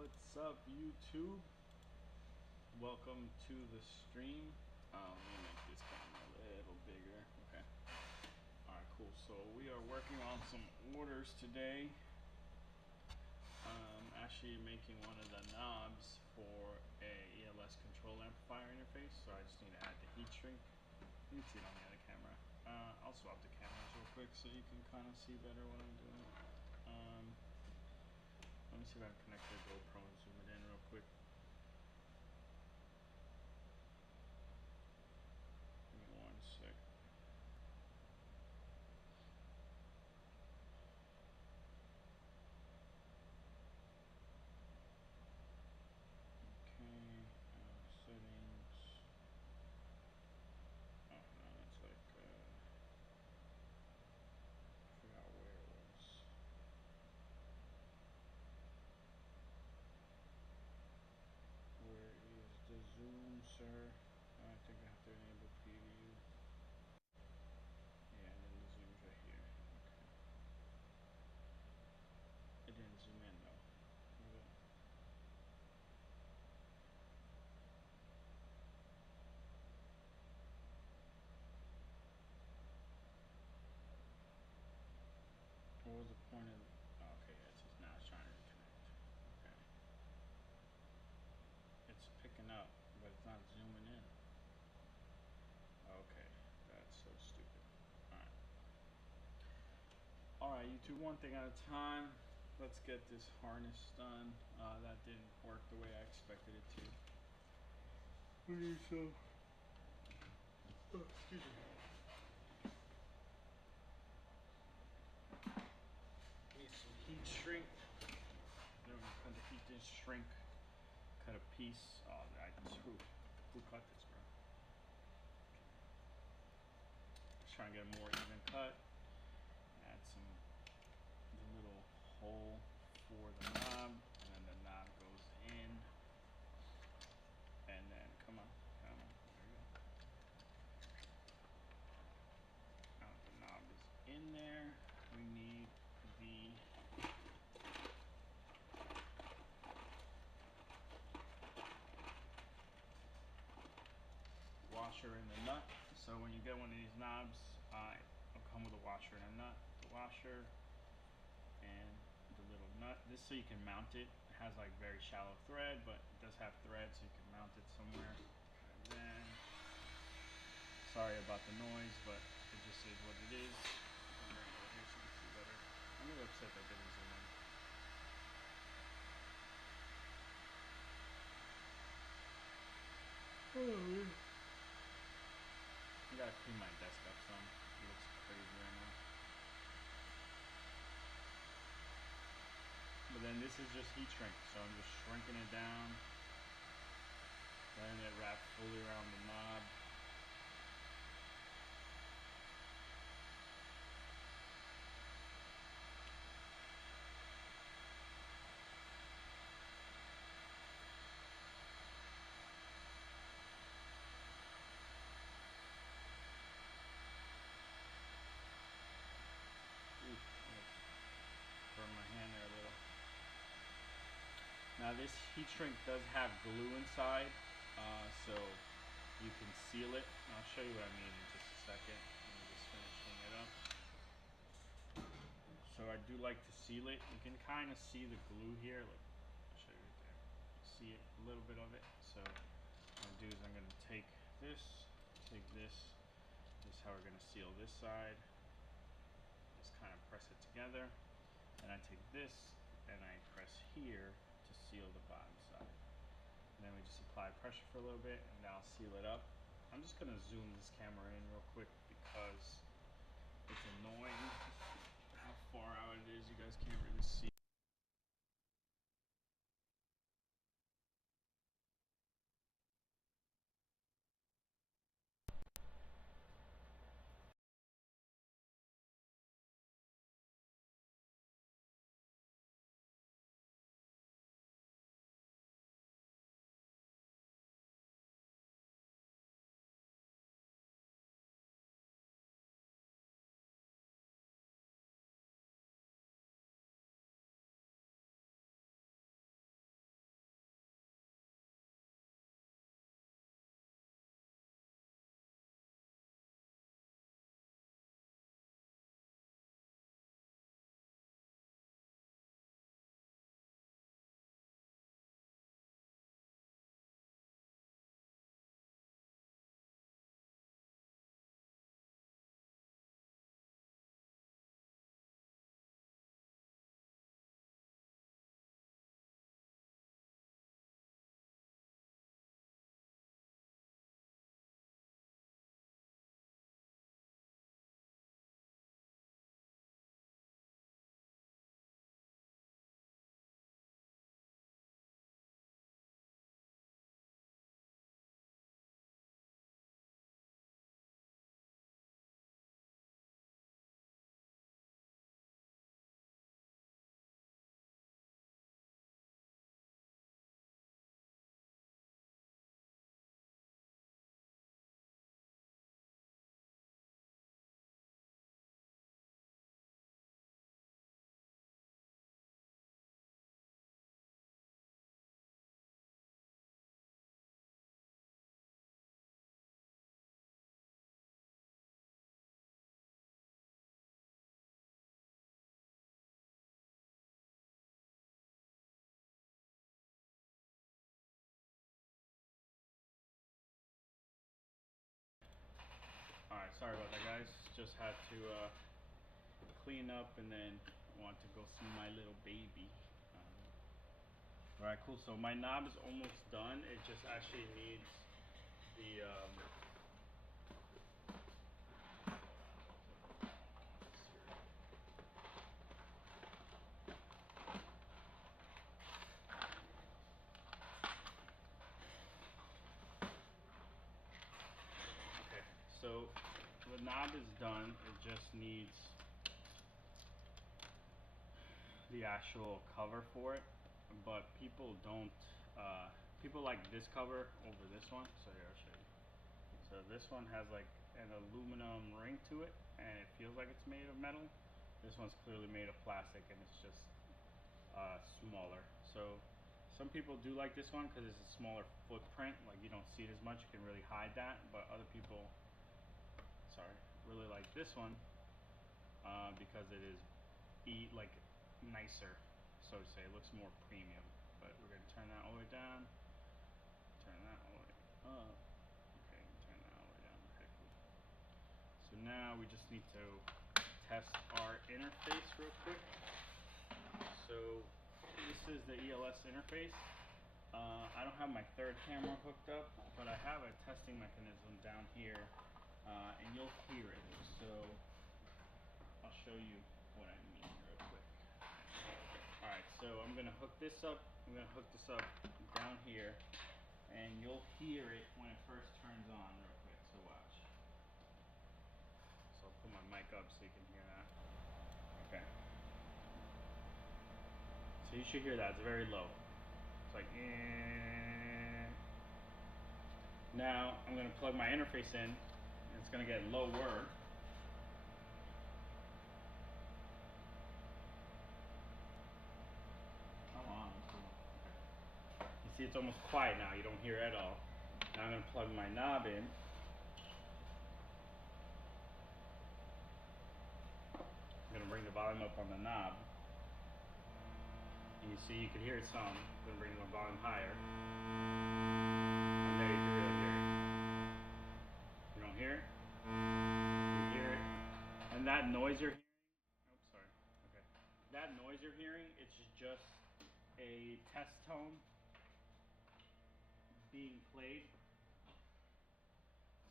What's up, YouTube? Welcome to the stream. Let me make this camera a little bigger. Okay. Alright, cool. So we are working on some orders today. Actually making one of the knobs for a ELS control amplifier interface. So I just need to add the heat shrink. You can see it on the other camera. I'll swap the cameras real quick so you can kind of see better what I'm doing. Let me see if I can connect the GoPro and zoom it in real quick. Give me 1 sec. Okay, settings. Oh no, that's like, I forgot where it was. Where is the zoom, sir? I think I have to enable preview. Yeah, and then the zoom's right here. Okay. It didn't zoom in though. What was the point of? Oh, okay, yeah, it's just now it's trying to reconnect. Okay. It's picking up, but it's not zooming in. Okay, that's so stupid. Alright. Alright, YouTube, one thing at a time. Let's get this harness done. That didn't work the way I expected it to. Excuse me. Need some heat shrink. Then we're going to heat this shrink. Cut a piece. Oh, who cut this, bro? Just trying to get a more even cut. Add the little hole for the knob, and then the knob goes in. And then come on. There we go. Now the knob is in there. We need the washer and the nut. So when you get one of these knobs, it'll come with a washer and a nut. The washer and the little nut. This so you can mount it. It has like very shallow thread, but it does have thread so you can mount it somewhere. And then, sorry about the noise, but it just is what it is. I'm gonna go here so you can see better. I'm a little upset that didn't zoom in. I gotta clean my desk up some. It looks crazy right now. But then this is just heat shrink, so I'm just shrinking it down, letting it wrap fully around the knob. Burn my hand there a little. Now this heat shrink does have glue inside, so you can seal it. I'll show you what I mean in just a second. Let me just finishing it up. So I do like to seal it. You can kind of see the glue here. Look, I'll show you right there. See it, a little bit of it. So what I'm gonna do is I'm gonna take this. This is how we're gonna seal this side. Just kind of press it together. And I take this and I press here to seal the bottom side. And then we just apply pressure for a little bit and now seal it up. I'm just gonna zoom this camera in real quick because it's annoying how far out it is. You guys can't really see. sorry about that, guys. Just had to clean up and then want to go see my little baby. Alright, cool. So my knob is almost done. It just actually needs the okay. So the knob is done. It just needs the actual cover for it. But people don't. People like this cover over this one. So here, I'll show you. So this one has like an aluminum ring to it, and it feels like it's made of metal. This one's clearly made of plastic, and it's just smaller. So some people do like this one because it's a smaller footprint. Like you don't see it as much. You can really hide that. But other people, sorry, really like this one because it is like nicer, so to say. It looks more premium. But we're gonna turn that all the way down. Turn that all the way up. Okay, turn that all the way down. Okay, cool. So now we just need to test our interface real quick. So this is the ELS interface. I don't have my third camera hooked up, but I have a testing mechanism down here, and you'll hear it. So I'll show you what I mean real quick. Alright, so I'm going to hook this up. I'm going to hook this up down here, and you'll hear it when it first turns on real quick. So watch. So I'll put my mic up so you can hear that. Okay. So you should hear that. It's very low. It's like, eh. Now I'm going to plug my interface in, and it's going to get lower. Come on. You see, it's almost quiet now. You don't hear it at all. Now I'm going to plug my knob in. I'm going to bring the volume up on the knob. And you see, you can hear it some. I'm going to bring the volume higher. And there you can really hear it. You don't hear it? You hear it? And that noise you're hearing, oops, sorry. Okay. That noise you're hearing, it's just a test tone being played.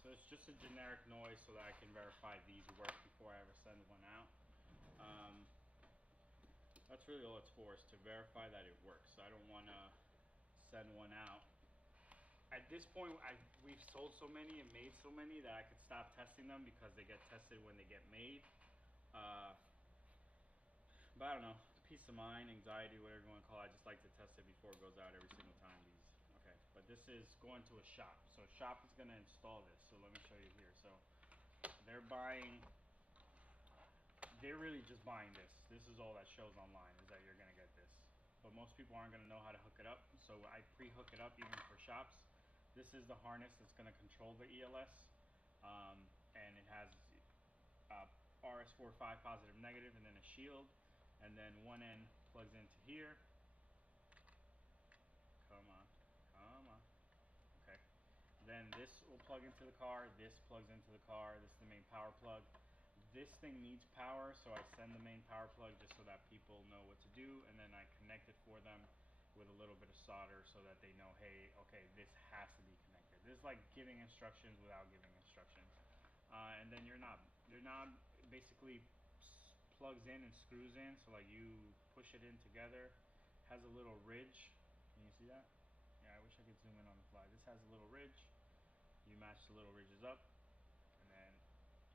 So it's just a generic noise so that I can verify these work before I ever send one out. That's really all it's for, is to verify that it works. So I don't want to send one out. At this point, we've sold so many and made so many that I could stop testing them because they get tested when they get made. But I don't know, peace of mind, anxiety, whatever you want to call it. I just like to test it before it goes out every single time. Okay, but this is going to a shop. So a shop is going to install this. So let me show you here. So they're really just buying this. This is all that shows online, is that you're going to get this. But most people aren't going to know how to hook it up. So I pre-hook it up even for shops. This is the harness that's going to control the ELS. And it has RS45 positive negative and then a shield. And then one end plugs into here. Come on. Okay. Then this will plug into the car. This plugs into the car. This is the main power plug. This thing needs power, so I send the main power plug just so that people know what to do, and then I connect it for them with a little bit of solder so that they know, hey, okay, this has to be connected. This is like giving instructions without giving instructions. And then your knob. Your knob basically plugs in and screws in, so like you push it in together. Has a little ridge. Can you see that? Yeah, I wish I could zoom in on the fly. This has a little ridge. You match the little ridges up, and then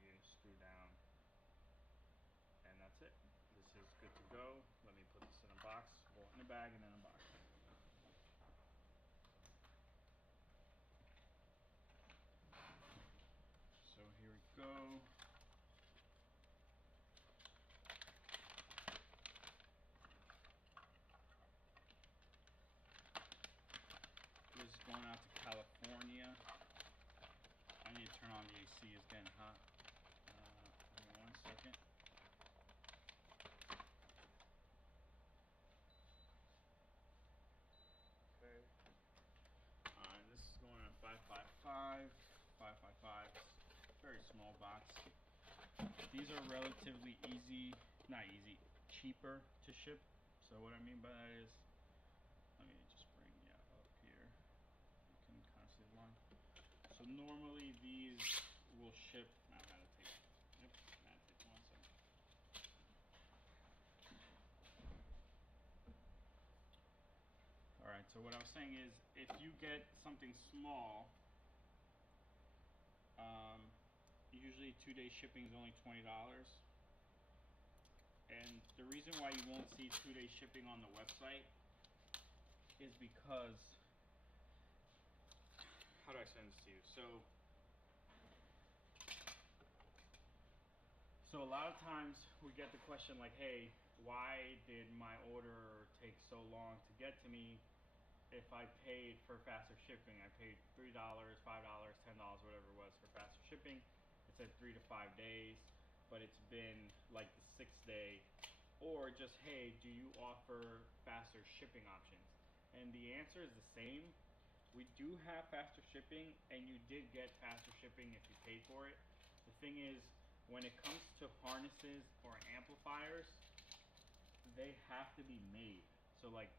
you screw down, and that's it. This is good to go. Let me put this in a box, well, in a bag and then a box. So here we go. This is going out to California. I need to turn on the AC. It's getting hot. Give me 1 second. These are relatively easy, not easy, cheaper to ship. So what I mean by that is, let me just bring you up here. You can kind of see the line. So normally these will ship. Now I gotta take. Yep. I gotta take 1 second. All right. So what I was saying is, if you get something small, usually 2-day shipping is only $20. And the reason why you won't see 2-day shipping on the website is because, how do I send this to you? So a lot of times we get the question like, hey, why did my order take so long to get to me? If I paid for faster shipping, I paid $3, $5, $10, whatever it was for faster shipping. It said 3 to 5 days, but it's been like the 6th day. Or just, hey, do you offer faster shipping options? And the answer is the same. We do have faster shipping, and you did get faster shipping if you paid for it. The thing is, when it comes to harnesses or amplifiers, they have to be made. So like,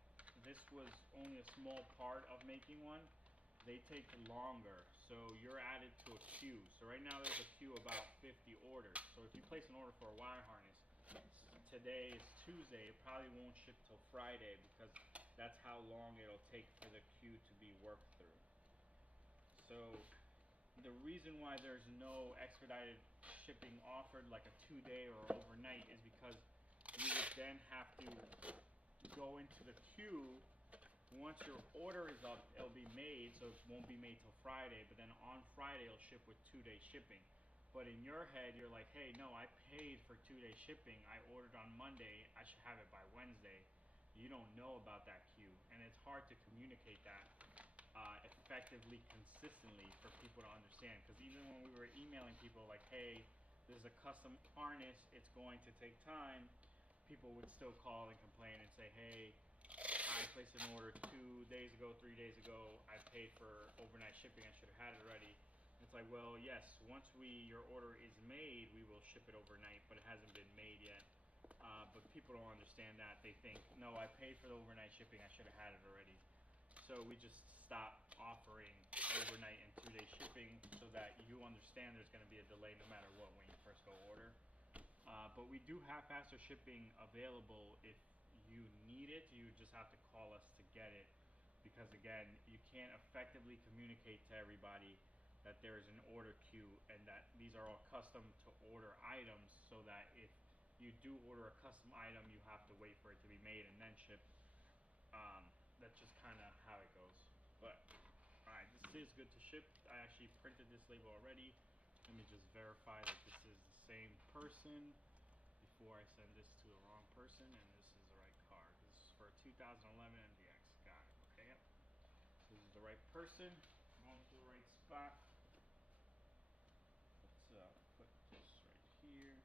this was only a small part of making one. They take longer, so you're added to a queue. So right now there's a queue about 50 orders. So if you place an order for a wire harness, today is Tuesday, it probably won't ship till Friday because that's how long it'll take for the queue to be worked through. So the reason why there's no expedited shipping offered, like a 2-day or overnight, is because you would then have to go into the queue. Once your order is up, it'll be made, so it won't be made till Friday, but then on Friday it'll ship with 2-day shipping. But in your head, you're like, hey, no, I paid for 2-day shipping. I ordered on Monday. I should have it by Wednesday. You don't know about that queue, and it's hard to communicate that effectively, consistently for people to understand. Because even when we were emailing people like, hey, there's a custom harness, it's going to take time, people would still call and complain and say, hey, I placed an order 2 days ago, 3 days ago, I paid for overnight shipping, I should have had it already. It's like, well, yes, once your order is made, we will ship it overnight, but it hasn't been made yet. But people don't understand that. They think, no, I paid for the overnight shipping, I should have had it already. So we just stopped offering overnight and 2-day shipping so that you understand there's going to be a delay no matter what when you first go order. But we do have faster shipping available if you need it. You just have to call us to get it, because again, you can't effectively communicate to everybody that there is an order queue and that these are all custom to order items, so that if you do order a custom item, you have to wait for it to be made and then shipped. That's just kind of how it goes. But alright, this is good to ship. I actually printed this label already. Let me just verify that this is the same person before I send this to the wrong person, and this is the right car. This is for a 2011 MDX. Got it. Okay, yep. So this is the right person. Going to the right spot. Let's put this right here.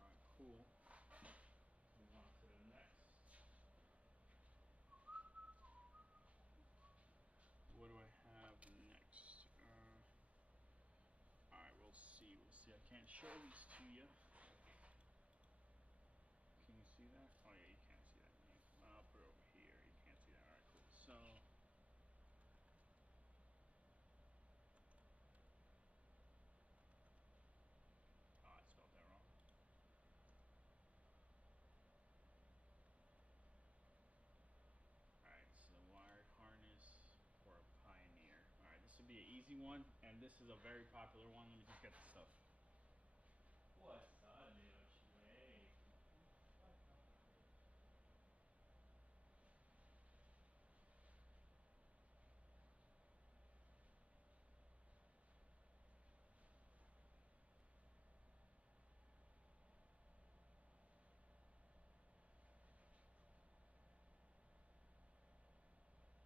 Alright, cool. Move on to the next. What do I have next? Alright, we'll see. I can't show these to you. Can you see that? Oh yeah, you can't see that. I'll put it over here. You can't see that. Alright, cool. So I spelled that wrong. Alright, so the wired harness for a Pioneer. Alright, this will be an easy one, and this is a very popular one. Let me just get the stuff. What's up, little Shrek? What's up, buddy?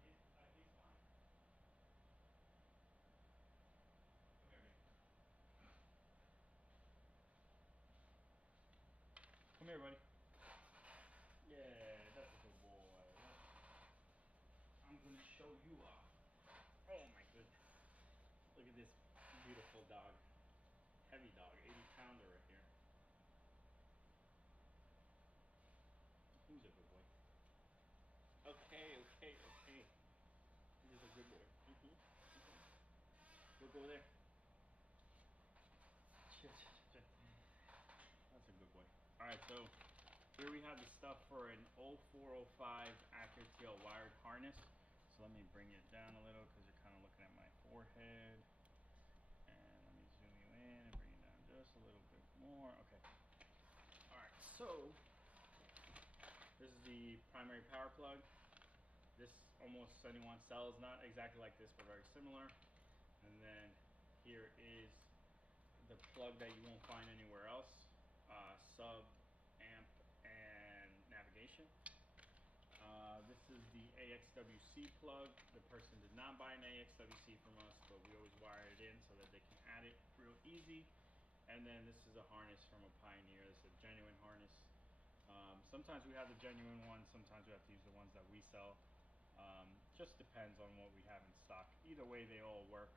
He's fine. Come here, baby. Come here, buddy. Yeah, that's a good boy. I'm gonna show you off. Oh my goodness. dog. Heavy dog, 80-pounder right here. Who's a good boy? Okay, okay, okay. He's a good boy. Go there. That's a good boy. Alright, so here we have the stuff for an 0405 Accurate TL wired harness. So let me bring it down a little because you're kind of looking at my forehead. And let me zoom you in and bring it down just a little bit more. Okay. Alright, so this is the primary power plug. This almost anyone sells, not exactly like this, but very similar. And then here is the plug that you won't find anywhere else. Sub, amp, and navigation. This is the AXWC plug. The person did not buy an AXWC from us, but we always wire it in so that they can add it real easy. And then this is a harness from a Pioneer. This is a genuine harness. Sometimes we have the genuine ones, sometimes we have to use the ones that we sell. Just depends on what we have in stock. Either way, they all work.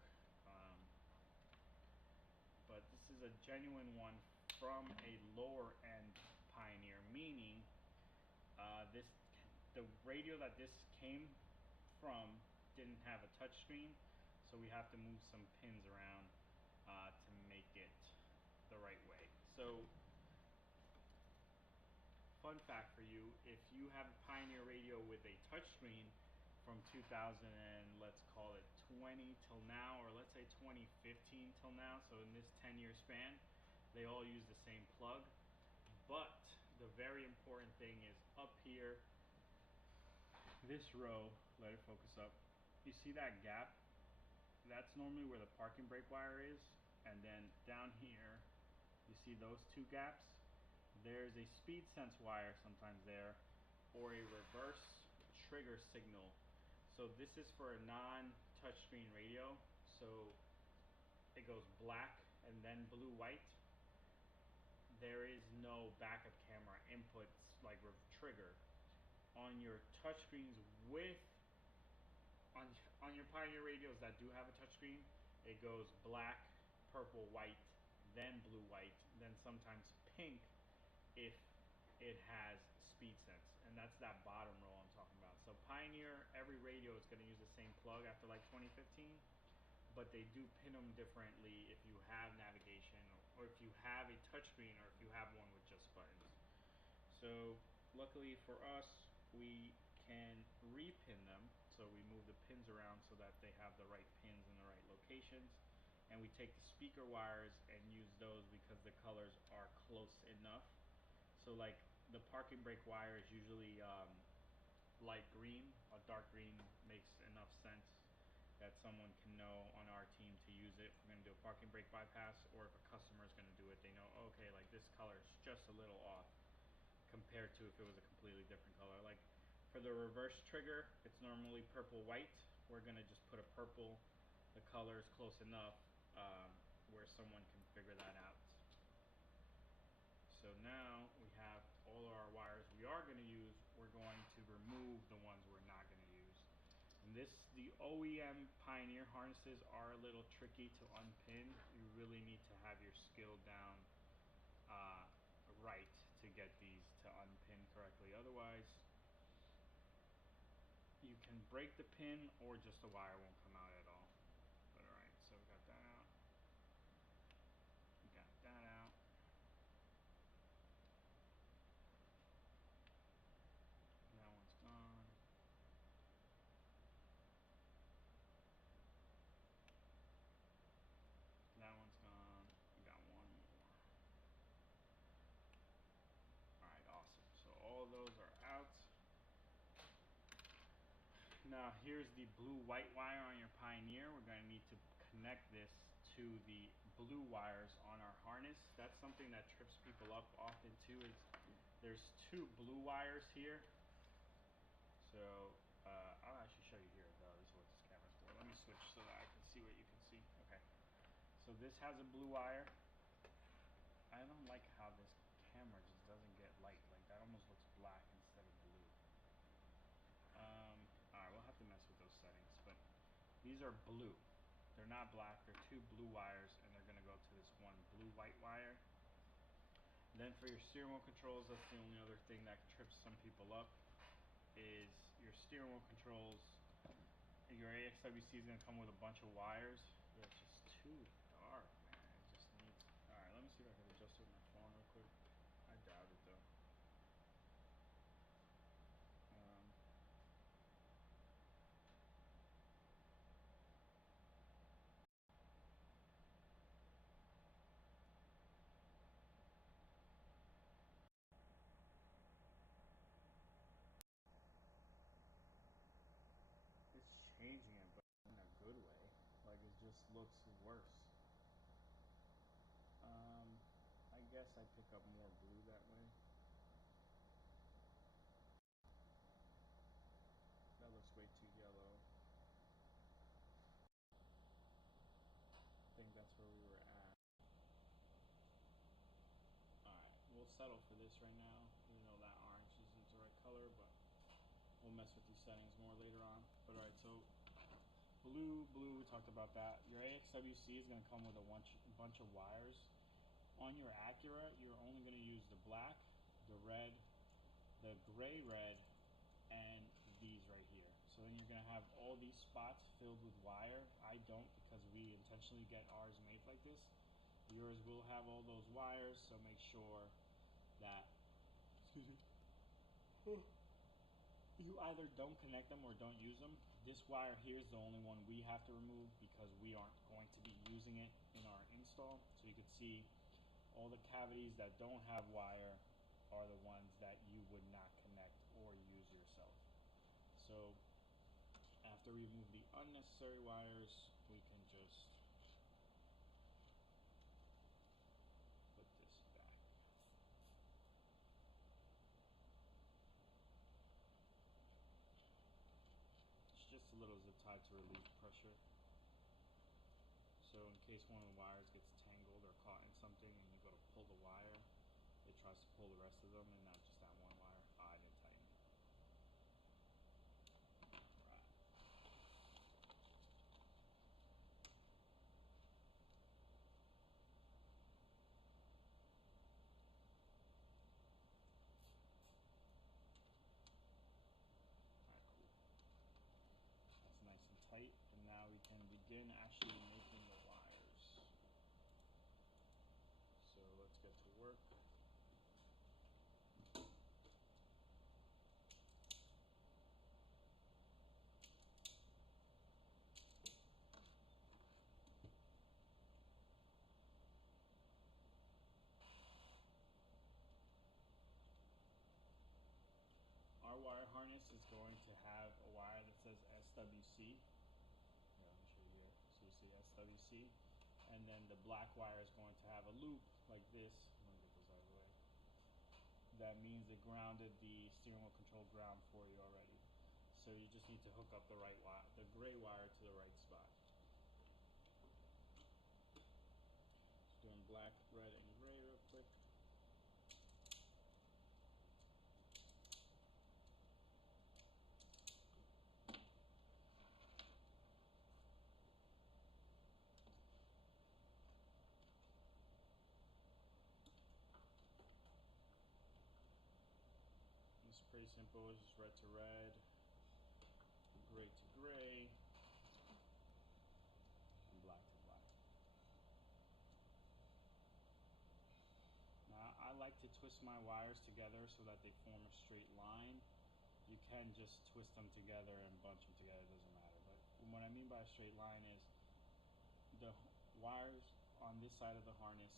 But this is a genuine one from a lower end Pioneer, meaning the radio that this came from didn't have a touchscreen, so we have to move some pins around to make it the right way. So, fun fact for you, if you have a Pioneer radio with a touchscreen from 2000 and let's call it 20 till now, or let's say 2015 till now, so in this 10-year span, they all use the same plug. But the very important thing is up here, this row, let it focus up. You see that gap? That's normally where the parking brake wire is. And then down here, you see those two gaps? There's a speed sense wire sometimes there, or a reverse trigger signal. So this is for a non-touchscreen radio. So it goes black and then blue-white. There is no backup camera inputs like trigger. On your touchscreens on your Pioneer radios that do have a touchscreen, it goes black, purple, white, then blue, white, then sometimes pink if it has speed sense, and that's that bottom row I'm talking about. So Pioneer, every radio is going to use the same plug after like 2015, but they do pin them differently if you have navigation, or if you have a touchscreen, or if you have one with just buttons. So luckily for us, we can repin them, so we move the pins around so that they have the right pins in the right locations, and we take the speaker wires and use those because the colors are close enough. So like the parking brake wire is usually light green. A dark green makes enough sense that someone can know on our team to use it if we're going to do a parking brake bypass, or if a customer is going to do it, they know, okay, like this color is just a little off compared to if it was a completely different color. Like for the reverse trigger, it's normally purple white. We're going to just put a purple. The color is close enough where someone can figure that out. So now we have all of our wires we are going to use. We're going to remove the ones we're not going to use. And the OEM Pioneer harnesses are a little tricky to unpin. You really need to have your skill down right to get these to unpin correctly. Otherwise, you can break the pin or just the wire won't come out at all. But alright, so we got that out. We got that out. That one's gone. That one's gone. We got one more. Alright, awesome. So all of those are out. Now here's the blue-white wire on your Pioneer. We're going to need to connect this to the blue wires on our harness. That's something that trips people up often too, is there's two blue wires here. So I'll actually show you here though. This is what this camera's for. Let me switch so that I can see what you can see. Okay. So this has a blue wire. I don't like how this camera just doesn't get light. Like that almost looks black instead of blue. Alright, we'll have to mess with those settings, but these are blue. They're not black, they're two blue wires, and they're one blue white wire. Then for your steering wheel controls, that's the only other thing that trips some people up, is your steering wheel controls. Your AXWC is going to come with a bunch of wires. Yeah, it's just too dark, man. It just needs... Alright, let me see if I can adjust it with my phone real quick. I doubt it though. It's changing it, but in a good way. Like, it just looks worse. I guess I pick up more blue that way. That looks way too yellow. I think that's where we were at. Alright, we'll settle for this right now, even though that orange isn't the right color, but we'll mess with these settings more later on. But alright, so blue, we talked about that. Your AXWC is going to come with a bunch of wires. On your Acura, you're only going to use the black, the red, the gray red, and these right here. So then you're going to have all these spots filled with wire. I don't, because we intentionally get ours made like this. Yours will have all those wires, so make sure that, excuse me, you either don't connect them or don't use them. This wire here is the only one we have to remove because we aren't going to be using it in our install. So you can see all the cavities that don't have wire are the ones that you would not connect or use yourself. So after we remove the unnecessary wires, we can just put this back. It's just a little zip tie to relieve pressure. So in case one of the wires gets tangled or caught in something and you go to pull the wire, it tries to pull the rest of them and not just that one wire. I didn't tighten it. Right. Alright, cool. That's nice and tight, and now we can begin actually making the wires. So let's get to work. Our wire harness is going to have a wire that says SWC. Yeah, let me show you here. So you see SWC. And then the black wire is going to have a loop like this. Let me get this out of the way. That means it grounded the steering wheel control ground for you already. So you just need to hook up the right wire, the gray wire, to the right spot. Just doing black, red, and gray real quick. It's pretty simple. It's just red to red, gray to gray, and black to black. Now, I like to twist my wires together so that they form a straight line. You can just twist them together and bunch them together, it doesn't matter. But what I mean by a straight line is the wires on this side of the harness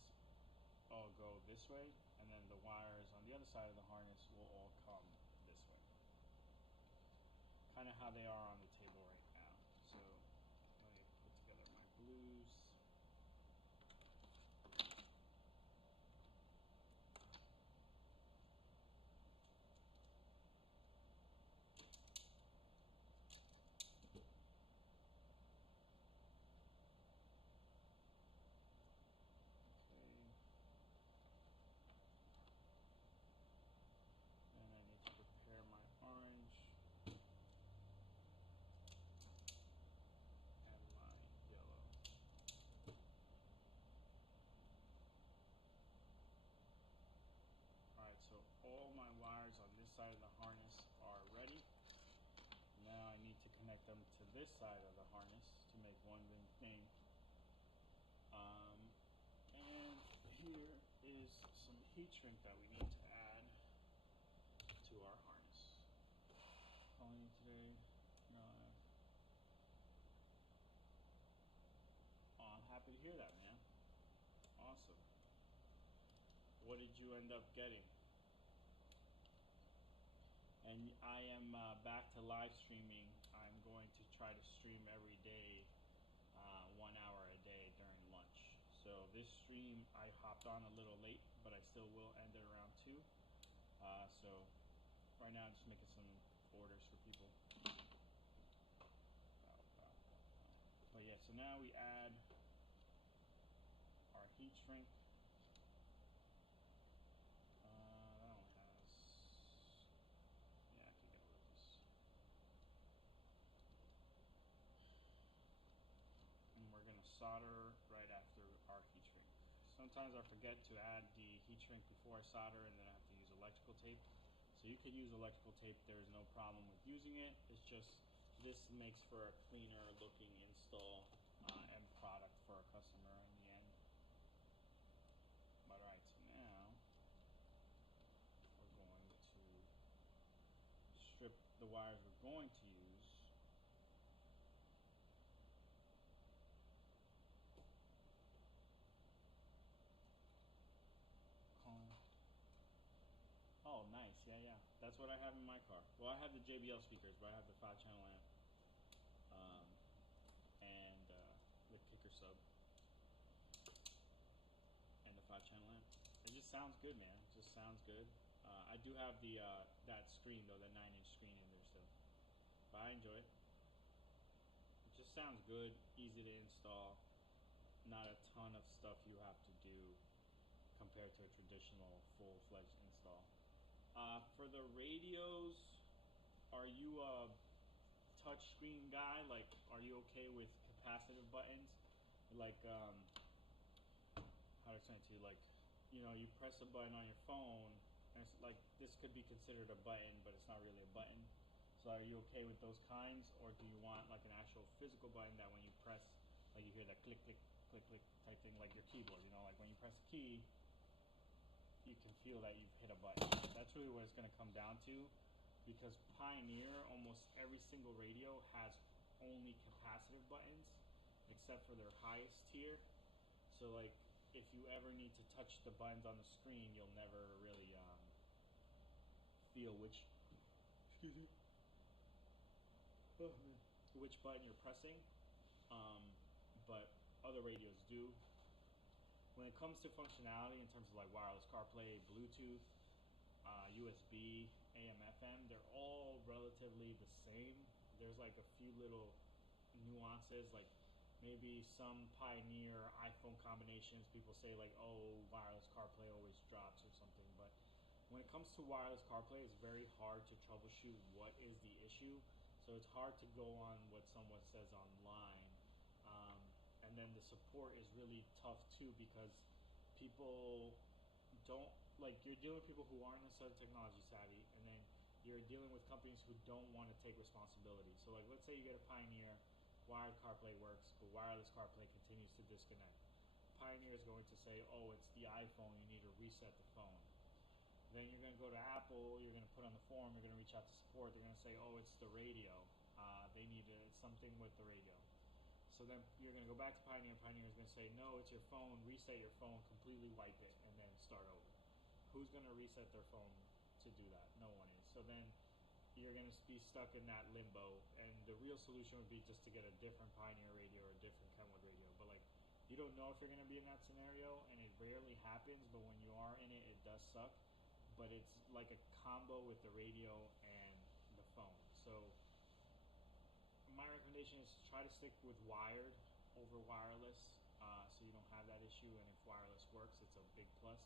all go this way, and then the wires on the other side of the harness will all come this way. Kind of how they are on the table right now. So let me put together my blues. And I need to prepare my orange. side of the harness are ready. Now I need to connect them to this side of the harness to make one big thing. And here is some heat shrink that we need to add to our harness. Calling today. No. Oh, I'm happy to hear that, man. Awesome. What did you end up getting? And I am back to live streaming. I'm going to try to stream every day, 1 hour a day during lunch. So this stream I hopped on a little late, but I still will end it around 2. So right now I'm just making some orders for people. But yeah, so now we add our heat shrink. That one has, yeah, I can get rid of this. And we're gonna solder right after our heat shrink. Sometimes I forget to add the heat shrink before I solder, and then I have to use electrical tape. So you could use electrical tape, there's no problem with using it. It's just, this makes for a cleaner looking install and product for a customer in the end. But alright, so now we're going to strip the wires we're going to use. Oh, nice. Yeah. That's what I have in my car. Well, I have the JBL speakers, but I have the 5-channel amp and the kicker sub and the 5-channel amp. It just sounds good, man. It just sounds good. I do have the that screen though, the 9-inch screen in there still, but I enjoy it. It just sounds good, easy to install. Not a ton of stuff you have to do compared to a traditional full-fledged install. For the radios, are you a touch screen guy? Like, are you okay with capacitive buttons? Like, how to explain it to you? Like, you know, you press a button on your phone, and it's like, this could be considered a button, but it's not really a button. So are you okay with those kinds, or do you want like an actual physical button that when you press, like you hear that click, click, click, click type thing, like your keyboard, you know, like when you press a key, you can feel that you've hit a button. That's really what it's going to come down to, because Pioneer, almost every single radio has only capacitive buttons, except for their highest tier. So like, if you ever need to touch the buttons on the screen, you'll never really feel which button you're pressing. But other radios do. When it comes to functionality in terms of like wireless CarPlay, Bluetooth, USB, AM, FM, they're all relatively the same. There's like a few little nuances, like maybe some Pioneer iPhone combinations, people say like, oh, wireless CarPlay always drops or something, but when it comes to wireless CarPlay, it's very hard to troubleshoot what is the issue. So it's hard to go on what someone says online. And then the support is really tough too, because people don't, like, you're dealing with people who aren't necessarily technology savvy, and then you're dealing with companies who don't want to take responsibility. So like, let's say you get a Pioneer, wired CarPlay works, but wireless CarPlay continues to disconnect. Pioneer is going to say, oh, it's the iPhone, you need to reset the phone. Then you're going to go to Apple, you're going to put on the forum, you're going to reach out to support, they're going to say, oh, it's the radio. They need something with the radio. So then you're going to go back to Pioneer, Pioneer is going to say, no, it's your phone, reset your phone, completely wipe it, and then start over. Who's going to reset their phone to do that? No one is. So then you're going to be stuck in that limbo, and the real solution would be just to get a different Pioneer radio or a different Kenwood radio. But like, you don't know if you're going to be in that scenario, and it rarely happens, but when you are in it, it does suck. But it's like a combo with the radio and the phone. So my recommendation is to try to stick with wired over wireless, so you don't have that issue, and if wireless works, it's a big plus.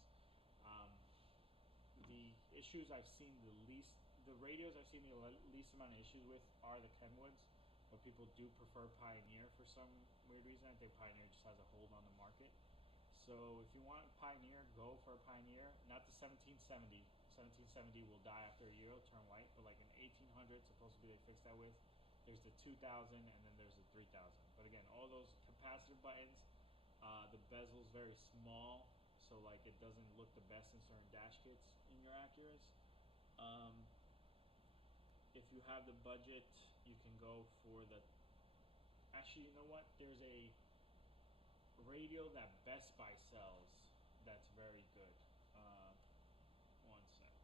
The issues I've seen the radios I've seen the least amount of issues with are the Kenwoods, but people do prefer Pioneer for some weird reason. I think Pioneer just has a hold on the market. So if you want Pioneer, go for a Pioneer, not the 1770 1770 will die after a year, it'll turn white, but like an 1800 supposedly they fixed that with. There's the 2000 and then there's the 3000. But again, all those capacitive buttons, the bezel's very small, so like it doesn't look the best in certain dash kits in your Acuras. If you have the budget, you can go for the. Actually, you know what? There's a radio that Best Buy sells that's very good. One sec,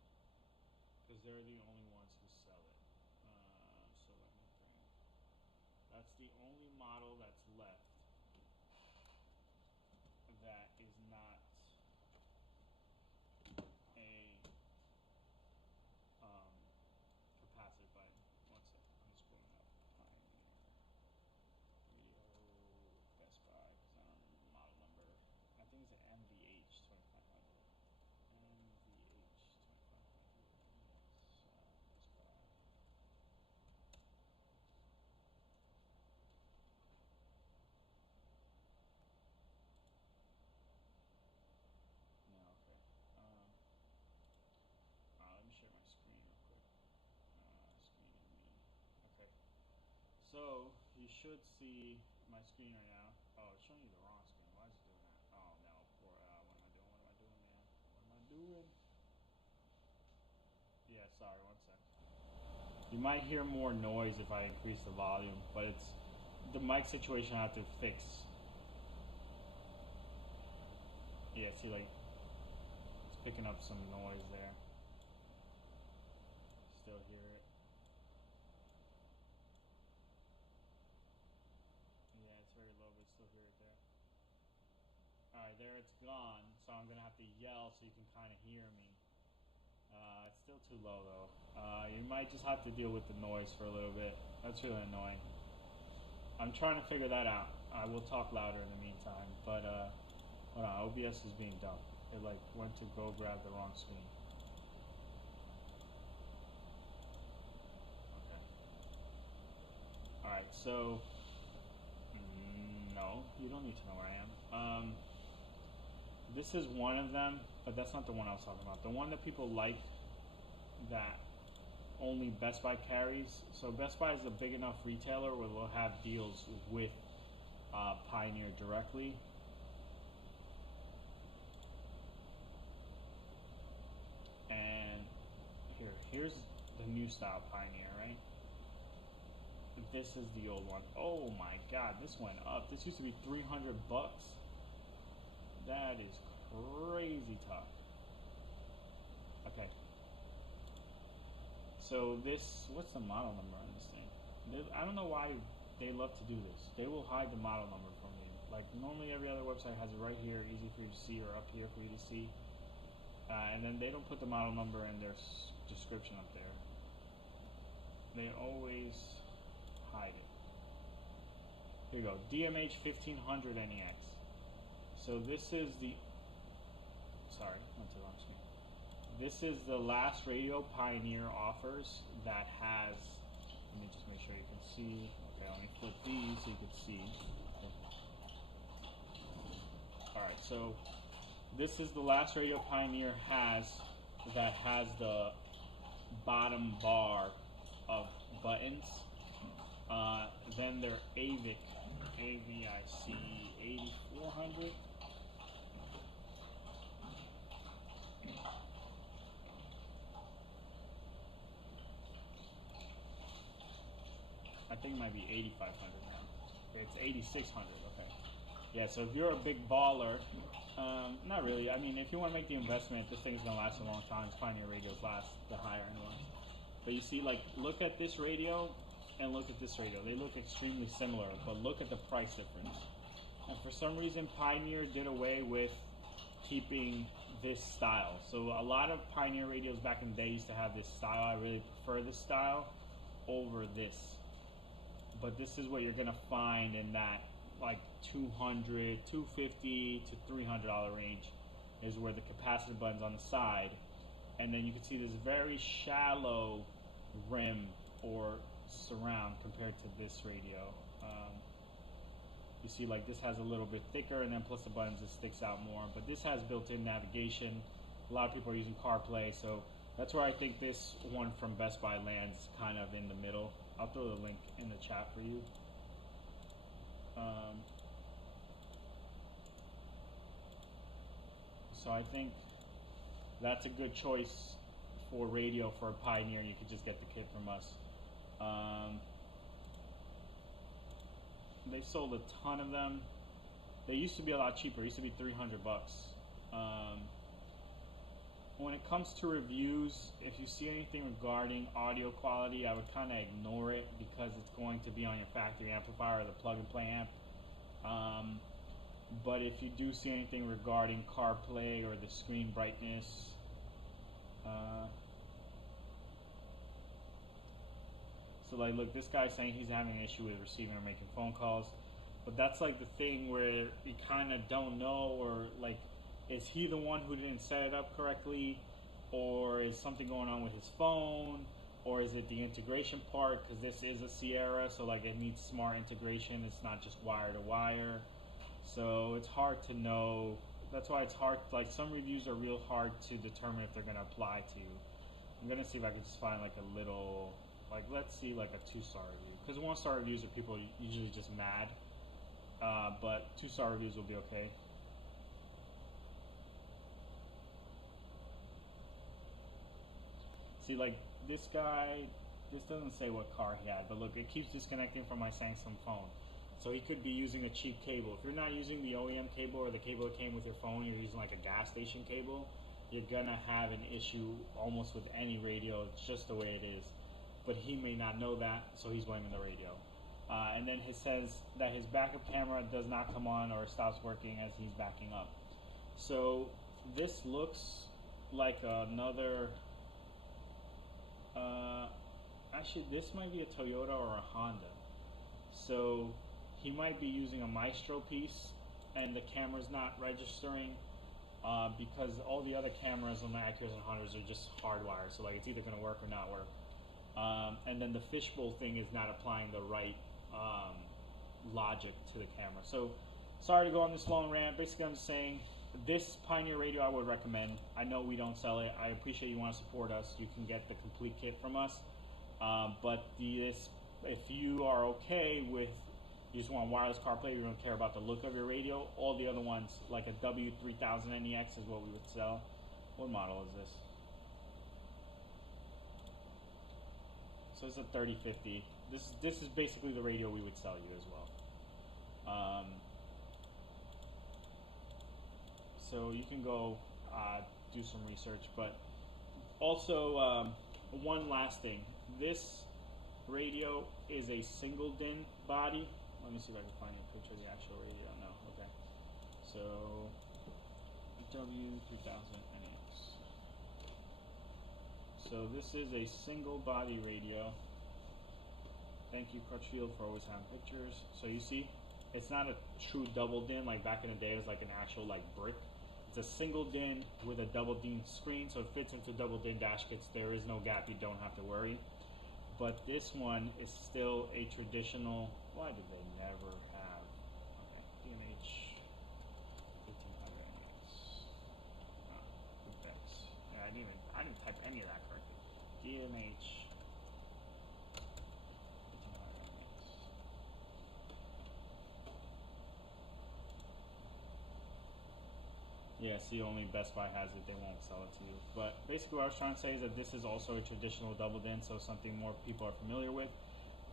because they're the only ones who sell it. So let me bring. That's the only model that's left that is not a capacitive button. One sec, I'm just pulling up Pioneer Radio Best Buy because I don't remember the model number. I think it's an MVH 2500. MVH 2500. Yes, Best Buy. No, okay. Let me share my screen real quick. Screen and me. Okay. So you should see my screen right now. Oh, it's showing you the wrong screen. Why is it doing that? Oh no. What am I doing? What am I doing, man? What am I doing? Yeah, sorry. One sec. You might hear more noise if I increase the volume, but it's the mic situation I have to fix. Yeah, see, like it's picking up some noise there. Still hear it. Yeah, it's very low, but still hear it there. Alright, there it's gone, so I'm gonna have to yell so you can kind of hear me. It's still too low though. You might just have to deal with the noise for a little bit. That's really annoying. I'm trying to figure that out. I will talk louder in the meantime, but hold on, OBS is being dumb. It like went to go grab the wrong screen. Okay. Alright, so no, you don't need to know where I am. This is one of them, but that's not the one I was talking about. The one that people like that only Best Buy carries. So Best Buy is a big enough retailer where they'll have deals with Pioneer directly. And here's the new style Pioneer, right? This is the old one. Oh my god, this went up. This used to be $300. That is crazy talk. Okay. So this, what's the model number on this thing? I don't know why they love to do this. They will hide the model number from me. Like normally every other website has it right here, easy for you to see, or up here for you to see. And then they don't put the model number in their description up there. They always hide it. Here you go, DMH 1500 NEX. So this is the, sorry, went to the wrong screen. This is the last radio Pioneer offers that has, let me just make sure you can see. Okay, let me flip these so you can see. Alright, so this is the last radio Pioneer has that has the bottom bar of buttons. Then their AVIC, AVIC 8400. I think it might be 8500 now. Okay, it's 8600. Okay. Yeah, so if you're a big baller, not really. I mean, if you want to make the investment, this thing's gonna last a long time. Pioneer radios last the higher end ones. But you see, like, look at this radio and look at this radio. They look extremely similar, but look at the price difference. And for some reason, Pioneer did away with keeping this style. So a lot of Pioneer radios back in the day used to have this style. I really prefer this style over this. But this is what you're gonna find in that like $200, $250 to $300 range is where the capacitive button's on the side. And then you can see this very shallow rim or surround compared to this radio. You see, like, this has a little bit thicker, and then plus the buttons, it sticks out more. But this has built-in navigation. A lot of people are using CarPlay, so That's where I think this one from Best Buy lands kind of in the middle. I'll throw the link in the chat for you. So I think that's a good choice for radio for a Pioneer. You could just get the kit from us. They've sold a ton of them. They used to be a lot cheaper. It used to be 300 bucks. When it comes to reviews, if you see anything regarding audio quality, I would kind of ignore it because it's going to be on your factory amplifier or the plug-and-play amp. But if you do see anything regarding CarPlay or the screen brightness, so like look, this guy's saying he's having an issue with receiving or making phone calls, but that's like the thing where you kind of don't know, or like, is he the one who didn't set it up correctly, or is something going on with his phone, or is it the integration part, because this is a Sierra, so like it needs smart integration, it's not just wire to wire. So it's hard to know. That's why it's hard, like some reviews are real hard to determine if they're going to apply to you. I'm going to see if I can just find like a little, like let's see like a 2-star review, because 1-star reviews are people usually just mad, but 2-star reviews will be okay. See, like this guy, this doesn't say what car he had, but look, it keeps disconnecting from my Samsung phone. So he could be using a cheap cable. If you're not using the OEM cable or the cable that came with your phone, you're using like a gas station cable, you're gonna have an issue almost with any radio. It's just the way it is. But he may not know that, so he's blaming the radio. And then he says that his backup camera does not come on or stops working as he's backing up. So this looks like another, actually this might be a Toyota or a Honda. So he might be using a Maestro piece and the camera's not registering because all the other cameras on the Acuras and Hondas are just hardwired. So like it's either going to work or not work. And then the fishbowl thing is not applying the right logic to the camera. So sorry to go on this long rant. Basically I'm saying this Pioneer radio I would recommend. I know we don't sell it. I appreciate you want to support us. You can get the complete kit from us. But if you are okay with, you just want wireless CarPlay, you don't care about the look of your radio, all the other ones, like a W3000NEX is what we would sell. What model is this? So it's a 3050. This is basically the radio we would sell you as well. So you can go do some research, but also one last thing. This radio is a single DIN body. Let me see if I can find a picture of the actual radio. No, okay. So W3000NEX. So this is a single body radio. Thank you, Crutchfield, for always having pictures. So you see, it's not a true double DIN like back in the day. It was like an actual like brick. It's a single DIN with a double DIN screen, so it fits into double DIN dash kits. There is no gap. You don't have to worry. But this one is still a traditional. Why did they never have? Okay, DMH 1500NEX. Yeah, I didn't type any of that correctly. DMH 1500NEX. Yeah, see, only Best Buy has it. They won't sell it to you. But basically what I was trying to say is that this is also a traditional double DIN, so something more people are familiar with.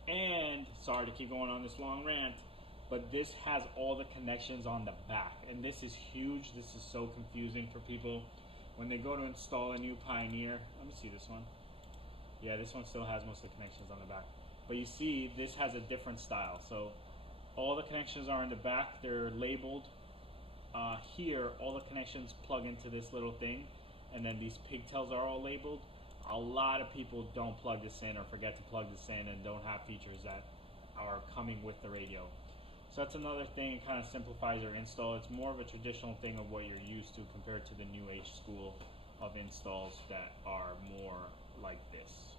And, sorry to keep going on this long rant, but this has all the connections on the back. And this is huge. This is so confusing for people. When they go to install a new Pioneer, let me see this one. Yeah, this one still has most of the connections on the back. But you see, this has a different style. So all the connections are in the back. They're labeled. Here, all the connections plug into this little thing, and then these pigtails are all labeled. A lot of people don't plug this in or forget to plug this in and don't have features that are coming with the radio. So that's another thing. It kind of simplifies your install. It's more of a traditional thing of what you're used to compared to the new age school of installs that are more like this.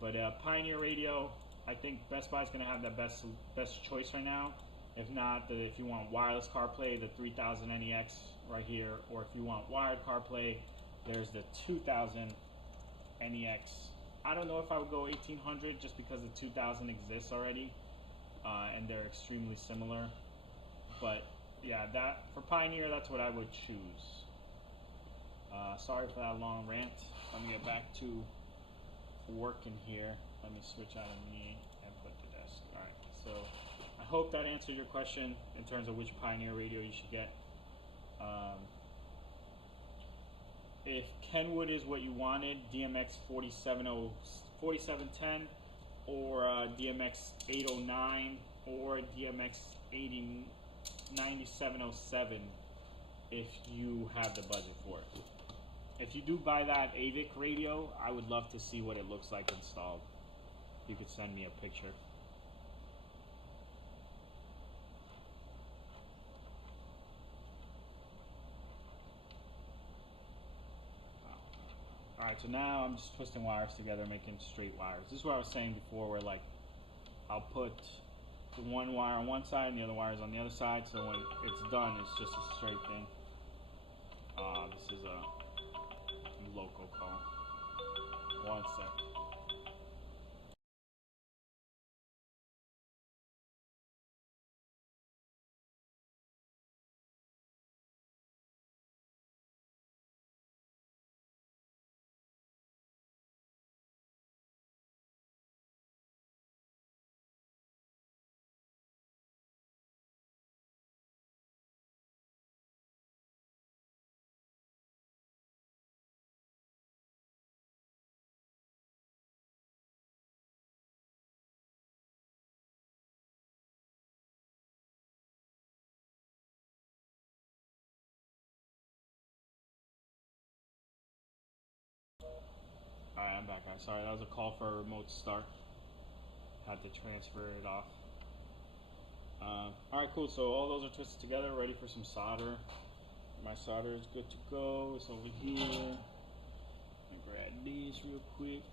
But Pioneer radio, I think Best Buy is going to have the best choice right now. If not, if you want wireless CarPlay, the 3000NEX right here, or if you want wired CarPlay, there's the 2000 NEX. I don't know if I would go 1800 just because the 2000 exists already, and they're extremely similar. But yeah, that for Pioneer, that's what I would choose. Sorry for that long rant. Let me get back to working here. Let me switch out of me and put the desk. Alright, so I hope that answered your question in terms of which Pioneer radio you should get. If Kenwood is what you wanted, DMX 4710 or DMX 809 or DMX 9707 if you have the budget for it. If you do buy that AVIC radio, I would love to see what it looks like installed. You could send me a picture. Alright, so now I'm just twisting wires together, making straight wires. This is what I was saying before, where like I'll put the one wire on one side and the other wires on the other side, so when it's done, it's just a straight thing. This is a local call. One sec. Alright, I'm back, guys. Sorry, that was a call for a remote start. Had to transfer it off. Alright, cool. So all those are twisted together, ready for some solder. My solder is good to go. It's over here. Let me grab these real quick.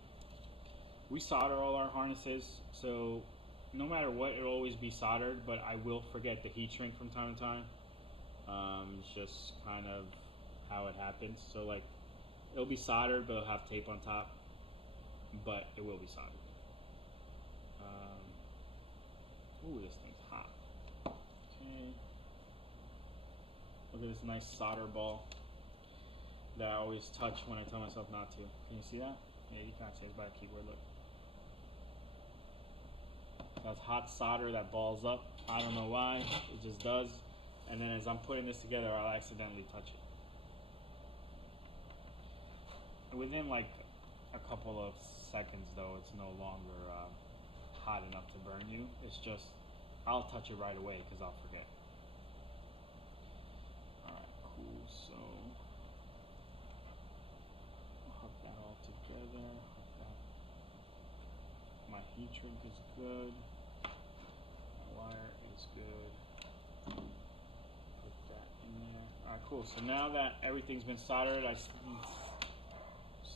We solder all our harnesses, so no matter what, it'll always be soldered, but I will forget the heat shrink from time to time. It's just kind of how it happens. So like, it'll be soldered, but it'll have tape on top, but it will be soldered. Ooh, this thing's hot. Okay. Look at this nice solder ball that I always touch when I tell myself not to. Can you see that? Yeah, you can't see it by the keyboard, look. That's hot solder that balls up. I don't know why, it just does. And then as I'm putting this together, I'll accidentally touch it. Within like a couple of seconds though, it's no longer hot enough to burn you. It's just, I'll touch it right away because I'll forget. Alright, cool, so I'll hook that all together. My heat shrink is good. My wire is good. Put that in there. Alright, cool. So now that everything's been soldered, I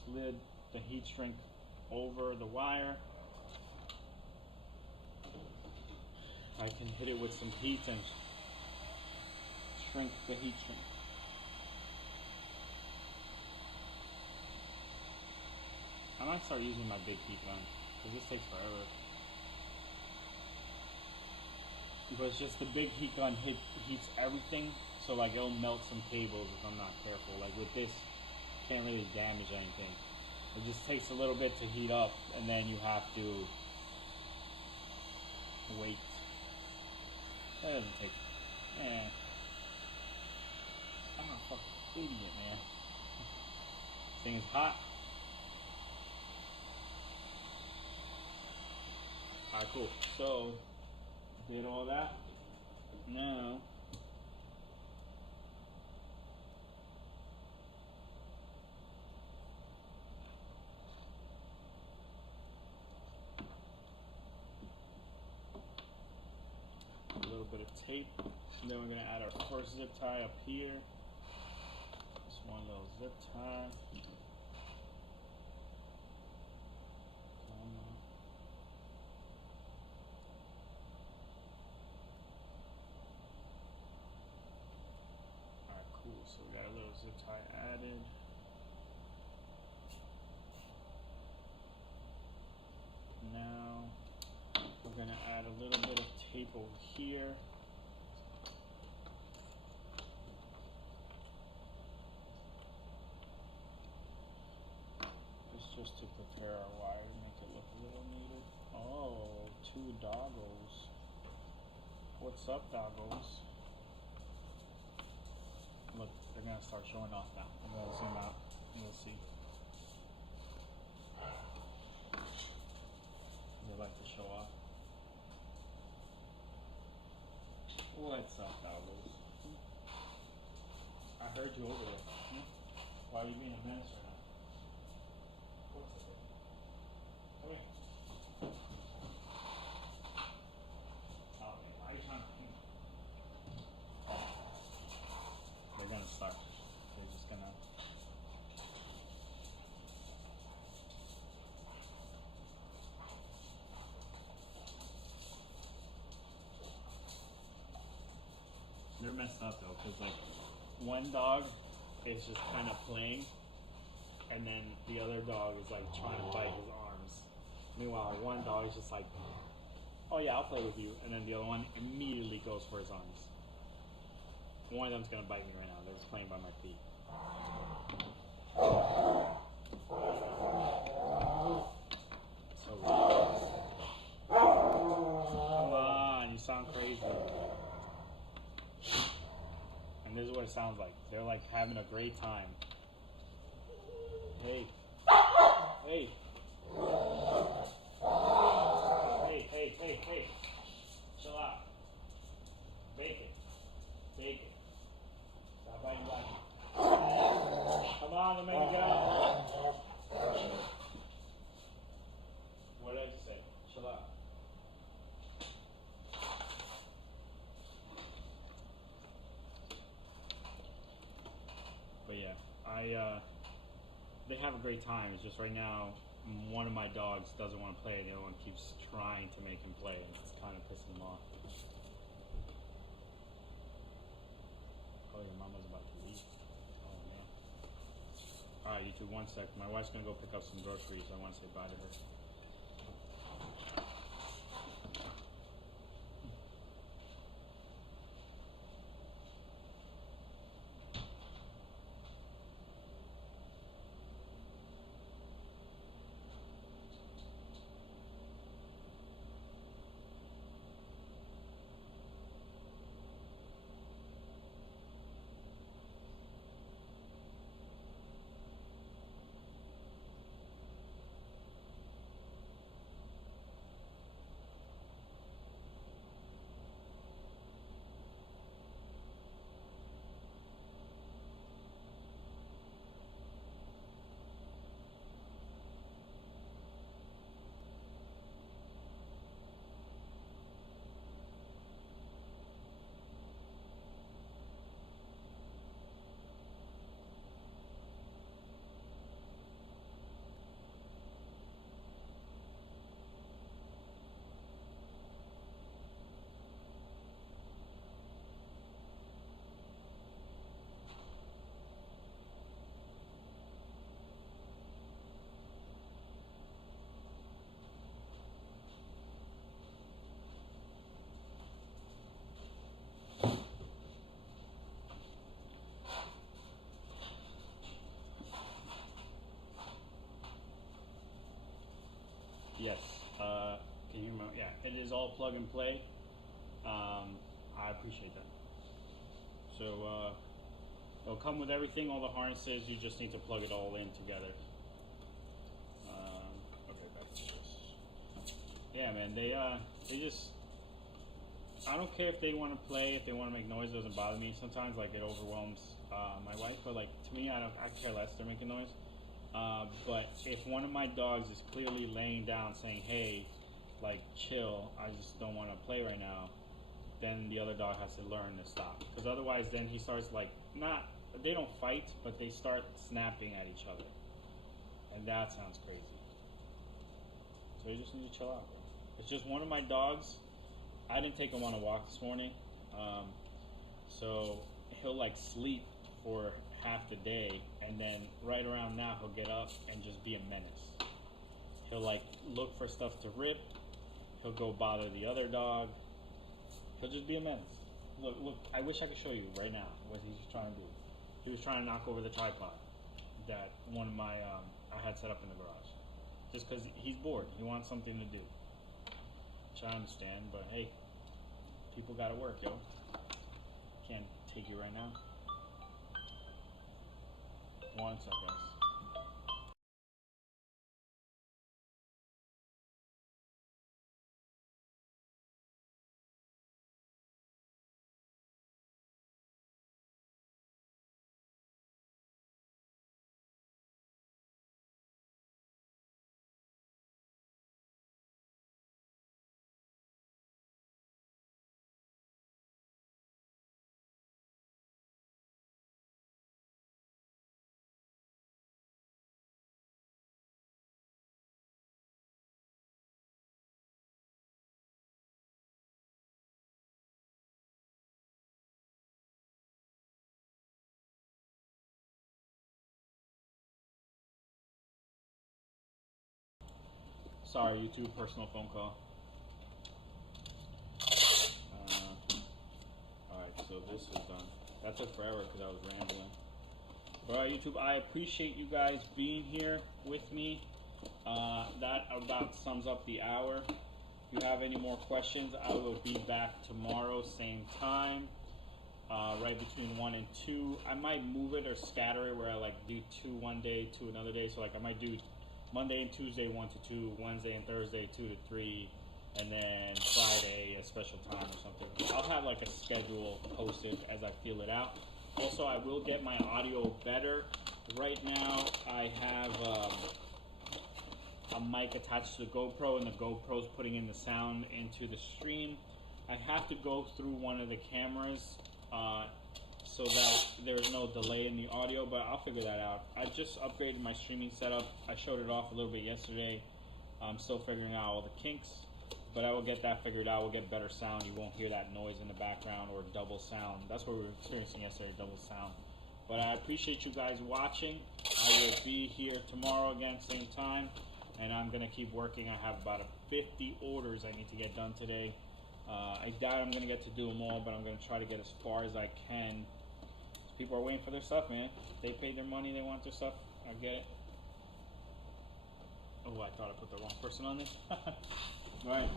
slid the heat shrink over the wire. I can hit it with some heat and shrink the heat shrink. I might start using my big heat gun because this takes forever. But it's just the big heat gun heats everything, so like it'll melt some cables if I'm not careful. Like with this, can't really damage anything. It just takes a little bit to heat up, and then you have to wait. That doesn't take. Yeah. I'm a fucking idiot, man. This thing is hot. Alright, cool. So, did all that. Now, a little bit of tape. And then we're going to add our first zip tie up here. Just one little zip tie. Alright, cool. So we got a little zip tie added. go here. It's just to prepare our wire to make it look a little neater. Oh, 2 doggos. What's up, doggos? Look, they're gonna start showing off now. I'm gonna zoom out and you'll see. They like to show off. What's up, doggos? I heard you over there. Why are you being a menace right now? What's up, baby? Come here. Oh, why are you trying to They're gonna start. They're just gonna. They're messed up though, cause like one dog is just kind of playing, and then the other dog is like trying to bite his arms. Meanwhile, one dog is just like, "Oh yeah, I'll play with you," and then the other one immediately goes for his arms. One of them's gonna bite me right now. They're just playing by my feet. So come on, you sound crazy. And this is what it sounds like. They're like having a great time. Hey. Hey. Hey. Chill out. Bacon. Stop biting back. Come on, let me get out. What did I just say? Chill out. But yeah, they have a great time. It's just right now, one of my dogs doesn't want to play, and the other one keeps trying to make him play, and it's kind of pissing him off. Oh, your mama's about to leave. Oh, yeah. Alright, you two, 1 sec. My wife's gonna go pick up some groceries. I want to say bye to her. Yes. Can you remember? Yeah, it is all plug and play. I appreciate that. So it'll come with everything, all the harnesses. You just need to plug it all in together. Okay, back to this. Yeah, man. They just. I don't care if they want to play, if they want to make noise. It doesn't bother me. Sometimes like it overwhelms my wife, but like to me, I care less. They're making noise. But if one of my dogs is clearly laying down saying, "Hey, like chill, I just don't want to play right now," then the other dog has to learn to stop. Because otherwise, then he starts like they don't fight, but they start snapping at each other, and that sounds crazy. So you just need to chill out, bro. It's just one of my dogs. I didn't take him on a walk this morning, so he'll like sleep for half the day, and then right around now he'll get up and just be a menace. He'll like look for stuff to rip. He'll go bother the other dog. But just be a menace. Look, look. I wish I could show you right now what he's trying to do. He was trying to knock over the tripod that one of my I had set up in the garage, just because he's bored. He wants something to do. Which I understand, but hey, people gotta work, yo. Can't take you right now. One sec, guys. Sorry, YouTube, personal phone call. Alright, so this is done. That took forever because I was rambling. Alright, YouTube, I appreciate you guys being here with me. That about sums up the hour. If you have any more questions, I will be back tomorrow, same time. Right between 1 and 2. I might move it or scatter it where I like do 2 one day, 2 another day. So like I might do Monday and Tuesday 1 to 2, Wednesday and Thursday 2 to 3, and then Friday a special time or something. I'll have like a schedule posted as I feel it out. Also, I will get my audio better. Right now I have a mic attached to the GoPro, and the GoPro's putting in the sound into the stream. I have to go through one of the cameras so that there's no delay in the audio, but I'll figure that out. I've just upgraded my streaming setup. I showed it off a little bit yesterday. I'm still figuring out all the kinks, but I will get that figured out. We'll get better sound. You won't hear that noise in the background or double sound. That's what we were experiencing yesterday, double sound. But I appreciate you guys watching. I will be here tomorrow again, same time, and I'm gonna keep working. I have about 50 orders I need to get done today. I doubt I'm gonna get to do them all, but I'm gonna try to get as far as I can. People are waiting for their stuff, man. They paid their money, they want their stuff. I get it. Oh, I thought I put the wrong person on this. Alright.